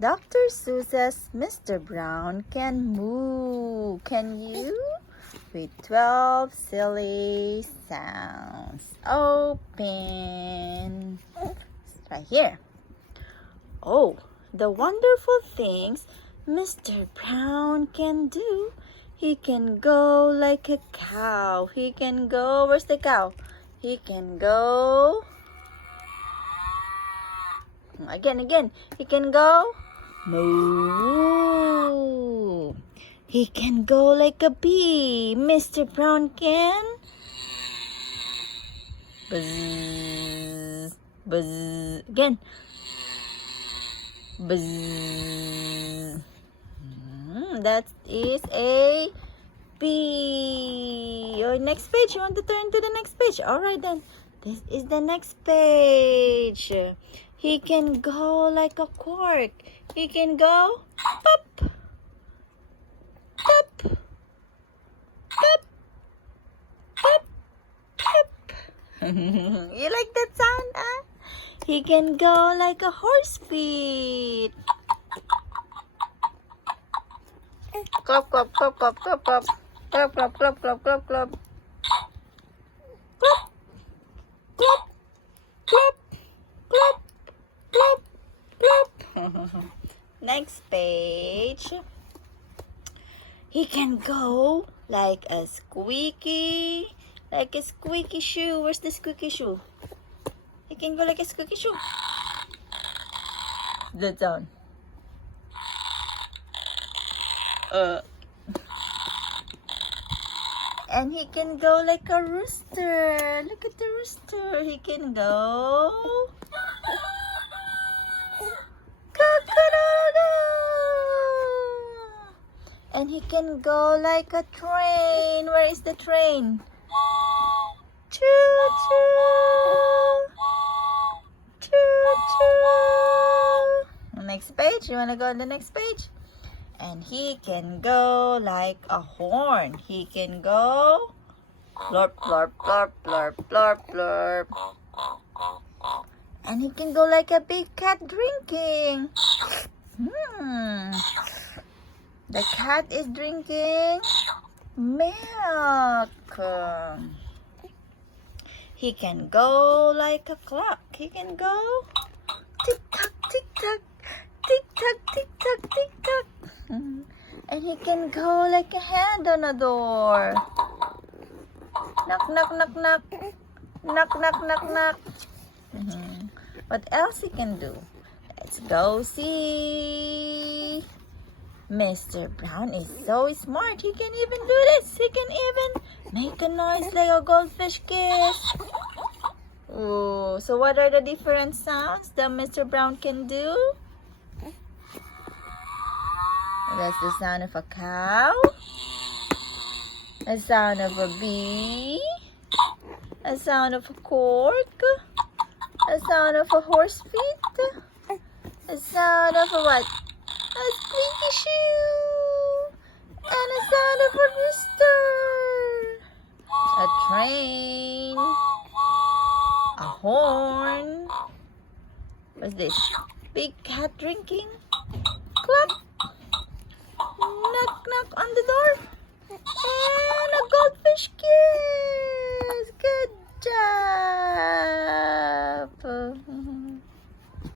Dr. Seuss's Mr. Brown can moo. Can you? With 12 silly sounds. Open. Right here. Oh, the wonderful things Mr. Brown can do. He can go like a cow. He can go, where's the cow? He can go. Again. He can go. Moo. He can go like a bee. Mr. Brown can. Buzz. Buzz. Again. Buzz. That is a bee. Or next page. You want to turn to the next page? Alright then. This is the next page. He can go like a cork. He can go pop, pop, pop, pop, pop. You like that sound, huh? He can go like a horse feet. Clop, clop, clop, clop, clop, clop. Clop, clop, clop, clop, clop, clop. Clop, clop, clop, clop, clop, clop. Next page. He can go like a squeaky shoe. Where's the squeaky shoe? He can go like a squeaky shoe. That sound. And he can go like a rooster. Look at the rooster. He can go. And he can go like a train. Where is the train? Choo choo. Choo choo. Next page. You want to go on the next page? And he can go like a horn. He can go blurp, blurp, blurp, blurp, blurp, blurp. And he can go like a big cat drinking. The cat is drinking milk. He can go like a clock. He can go tick tock, tick tock, tick tock, tick tock, tick tock. And he can go like a hand on a door. Knock, knock, knock, knock. Knock, knock, knock, knock. What else he can do? Let's go see. Mr. Brown is so smart. He can even do this. He can even make a noise like a goldfish kiss. Ooh, so what are the different sounds that Mr. Brown can do? That's the sound of a cow, a sound of a bee, a sound of a cork, a sound of a horse feet, a sound of a what? A squeaky shoe, and a sound of a rooster, a train, a horn. What's this? Big cat drinking. Clap. Knock, knock on the door. And a goldfish kiss. Good job.